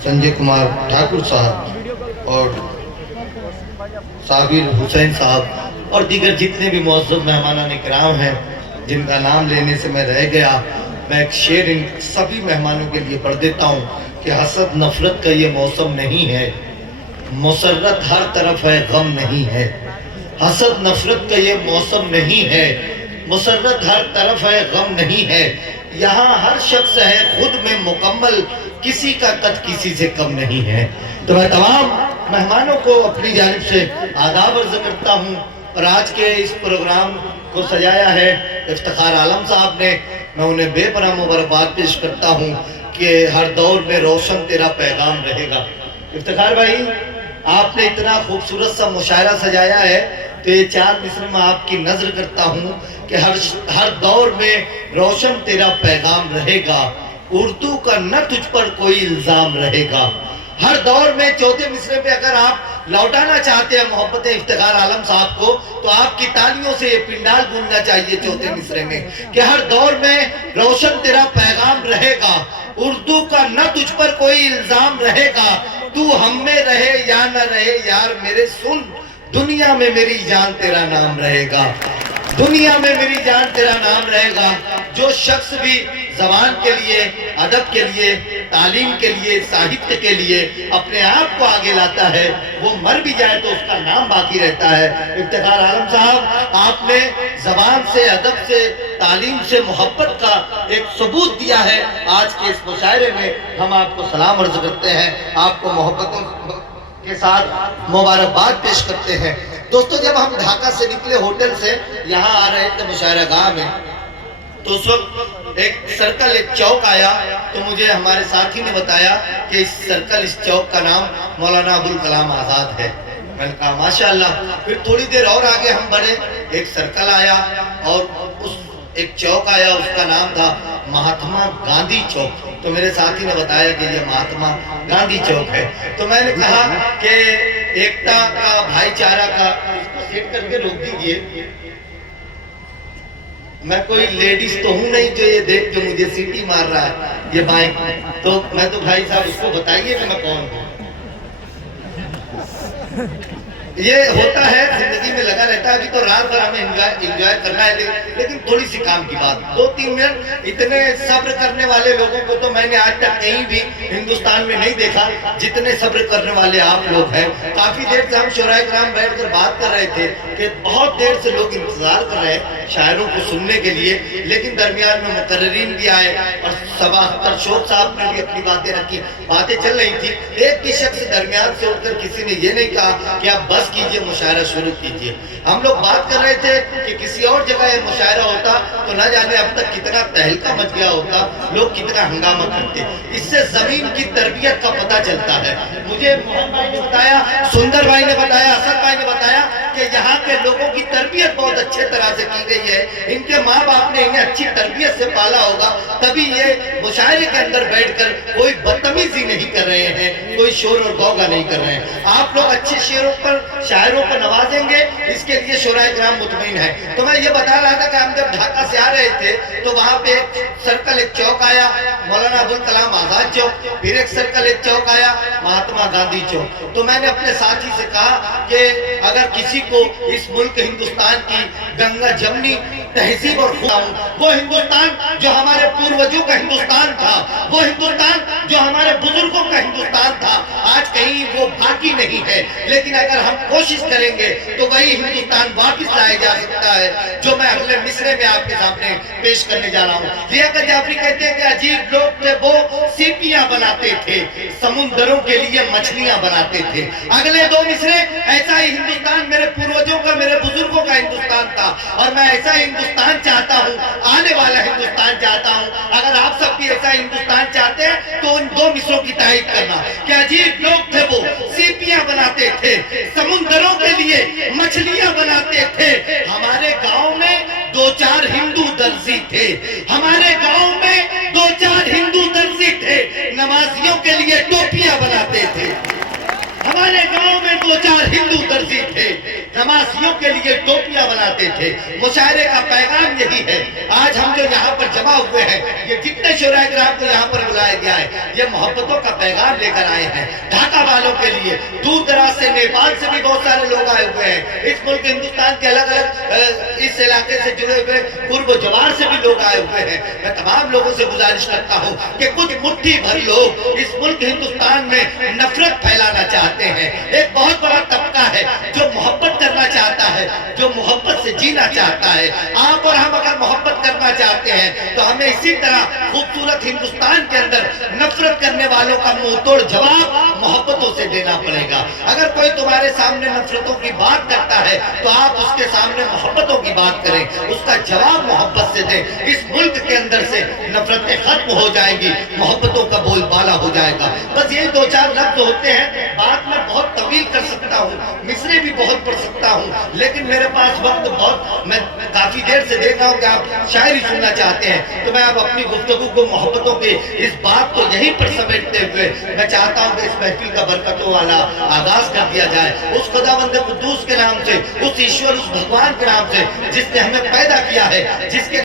संजय कुमार ठाकुर साहब और साबिर हुसैन साहब और दीगर जितने भी मौजूद मेहमान इकराम हैं जिनका नाम लेने से मैं रह गया, मैं एक शेर इन सभी मेहमानों के लिए पढ़ देता हूँ कि हसद नफरत का ये मौसम नहीं है, मुसर्रत हर तरफ है गम नहीं है। हसद नफरत का ये मौसम नहीं है, मुसर्रत हर तरफ है गम नहीं है। यहाँ हर शख्स है खुद में मुकम्मल, किसी का कद किसी से कम नहीं है। तो मैं तमाम मेहमानों को अपनी जानिब से आदाब अर्ज करता हूँ और आज के इस प्रोग्राम को सजाया है इफ्तिखार आलम साहब ने। मैं उन्हें बेपनाह मुबारकबाद पेश करता हूँ कि हर दौर में रोशन तेरा पैगाम रहेगा। इफ्तिखार भाई, आपने इतना खूबसूरत सा मुशायरा सजाया है तो ये चार मिसरे में आपकी नजर करता हूँ कि हर दौर में रोशन तेरा पैगाम रहेगा, उर्दू का न तुझ पर कोई इल्जाम रहेगा। हर दौर में चौथे मिसरे पे अगर आप लौटाना चाहते हैं मोहब्बत इफ्तिखार आलम साहब को तो आपकी तालियों से ये पिंडाल गूंजना चाहिए चौथे मिसरे में कि हर दौर में रोशन तेरा पैगाम रहेगा, उर्दू का न तुझ पर कोई इल्जाम रहेगा। तू हम में रहे या न रहे यार मेरे सुन, दुनिया में मेरी जान तेरा नाम रहेगा, दुनिया में मेरी जान तेरा नाम रहेगा। जो शख्स भी ज़बान के लिए, अदब के लिए, तालीम के लिए, साहित्य के लिए अपने आप को आगे लाता है वो मर भी जाए तो उसका नाम बाकी रहता है। इफ्तिखार आलम साहब, आपने ज़बान से, अदब से, तालीम से मोहब्बत का एक सबूत दिया है। आज के इस मुशायरे में हम आपको सलाम अर्ज करते हैं, आपको मोहब्बतों के साथ मुबारकबाद पेश करते हैं। दोस्तों, जब हम ढाका से निकले होटल से यहाँ आ रहे थे मुशायरा गाह में तो उस वक्त एक सर्कल, एक चौक आया तो मुझे हमारे साथी ने बताया कि इस सर्कल, इस चौक का नाम मौलाना अबुल कलाम आज़ाद है। मैंने कहा माशाअल्लाह। फिर थोड़ी देर और आगे हम बढ़े, एक सर्कल आया और उस एक चौक आया, उसका नाम था महात्मा गांधी चौक। तो मेरे साथी ने बताया कि ये महात्मा गांधी चौक है। तो मैंने कहा कि एकता का, भाईचारा का, इसको सेट करके रोक दीजिए। मैं कोई लेडीज तो हूं नहीं जो ये देख के मुझे सीटी मार रहा है ये बाइक, तो मैं तो भाई साहब इसको बताइए कि मैं कौन हूं। ये होता है, जिंदगी में लगा रहता है। अभी तो रात भर हमें एंजॉय करना है, लेकिन थोड़ी सी काम की बात, 2-3 मिनट। इतने सब्र करने वाले लोगों को तो मैंने आज तक कहीं भी हिंदुस्तान में नहीं देखा जितने सब्र करने वाले आप लोग हैं। काफी देर से हम शोराए कराम बैठकर बात कर रहे थे कि बहुत देर से लोग इंतजार कर रहे हैं शायरों को सुनने के लिए, लेकिन दरमियान में मुकर्रिरीन भी आए और सबा अख्तर शोक साहब ने भी अपनी बातें रखी। बातें चल रही थी, एक भी शख्स दरमियान से उठकर किसी ने ये नहीं कहा कि आप बस कीजिए, मुशायरा शुरू कीजिए। हम लोग बात कर रहे थे कि किसी और जगह ये मुशायरा होता तो न जाने अब तक कितना तहलका मच गया होता, लोग कितना हंगामा करते। इससे जमीन की तरबियत का पता चलता है। मुझे मोहन भाई ने बताया, सुंदर भाई ने बताया, असद भाई ने बताया कि यहाँ के लोगों की तरबियत बहुत अच्छे तरह से की गई है। इनके माँ बाप ने इन्हें अच्छी तरबियत से पाला होगा, तभी ये मुशायरे के अंदर बैठकर कोई बदतमीजी नहीं कर रहे हैं, कोई शोर और गौगा नहीं कर रहे हैं। आप लोग अच्छे शेरों पर, शायरों को नवाजेंगे, इसके लिए शोराए कराम मुतमईन है। तो मैं ये बता रहा था कि हम जब ढाका से आ रहे थे तो वहां पे सर्कल, एक चौक आया मौलाना अबुल कलाम आजाद चौक, फिर एक सर्कल, एक चौक आया महात्मा गांधी चौक। तो मैंने अपने साथी से कहा कि अगर किसी को इस मुल्क हिंदुस्तान की गंगा जमनी तहजीब और वो हिंदुस्तान जो हमारे पूर्वजों का हिंदुस्तान था, वो हिंदुस्तान जो हमारे बुजुर्गों का हिंदुस्तान था, आज कहीं वो बाकी नहीं है। लेकिन अगर हम कोशिश करेंगे तो वही हिंदुस्तान वापस लाया जा सकता है जो मैं अगले मिसरे में आपके सामने पेश करने जा रहा हूँ। लियाकत जाफरी कहते हैं कि अजीब लोग थे वो, सीपियां बनाते थे, समुंदरों के लिए मछलियां बनाते थे। अगले 2 मिसरे, ऐसा ही हिंदुस्तान मेरे पूर्वजों का, मेरे बुजुर्गों का हिंदुस्तान था और मैं ऐसा हिंदुस्तान चाहता हूँ, आने वाला हिंदुस्तान चाहता हूँ। अगर आप सब भी ऐसा हिंदुस्तान चाहते हैं तो उन 2 मिसरों की तारीफ करना कि अजीब लोग थे वो, सीपियां बनाते थे, समुंदरों के लिए मछलियां बनाते थे। हमारे गांव में 2-4 हिंदू दर्जी थे, हमारे गांव में 2-4 हिंदू दर्जी थे, नमाजियों के लिए टोपियां बनाते थे। हमारे गांव में 2-4 हिंदू दर्जी थे, نمازیوں کے لیے ٹوپیاں بناتے تھے۔ مشاعرے کا پیغام یہی ہے۔ آج ہم جو یہاں پر جمع ہوئے ہیں، یہ جتنے شعراء کرام کو یہاں پر بلایا گیا ہے، یہ محبتوں کا پیغام لے کر آئے ہیں ڈھاکہ والوں کے لیے۔ دور دراز سے، نیپال سے بھی بہت سارے لوگ آئے ہوئے ہیں، اس ملک ہندوستان کے الگ الگ اس علاقے سے جڑے ہوئے قرب و جوار سے بھی لوگ آئے ہوئے ہیں۔ میں تمام لوگوں سے گزارش کرتا ہوں کہ کچھ مٹھی بھر لوگ اس ملک ہندوستان میں نفرت پھیلانا چاہتے ہیں۔ ایک بہت بڑا طبقہ ہے جو محبت کرنا چاہتا ہے، جو محبت سے جینا چاہتا ہے۔ آپ اور ہم اگر محبت کرنا چاہتے ہیں تو ہمیں اسی طرح خوبصورت ہندوستان کے اندر نفرت کرنے والوں کا منہ توڑ جواب محبتوں سے دینا پڑے گا۔ اگر کوئی تمہارے سامنے نفرتوں کی بات کرتا ہے تو آپ اس کے سامنے محبتوں کی بات کریں، اس کا جواب محبت سے دیں۔ اس ملک کے اندر سے نفرتیں ختم ہو جائیں گی، محبتوں کا بول بالا ہو جائے گا۔ بس یہ دو چار لفظ ہوتے ہیں، بات میں بہت طویل کر سکتا ہوں، مصرے بھی بہت پڑھ سکتا ہوں، لیکن میرے پاس وقت بہت، میں کافی دیر سے دیکھ رہا ہوں کہ آپ شاعری سننا چاہتے ہیں، تو میں اب اپنی گفتگو کو محبتوں کے اس بات کو یہیں پر سمیٹتے ہوئے میں چاہتا ہوں کہ اس محفل کا برکتوں والا آغاز کر دیا جائے۔ اس خداوند قدوس کے نام سے، اس ایشور، اس بھگوان کے نام سے جس نے ہمیں پیدا کیا ہے، جس کے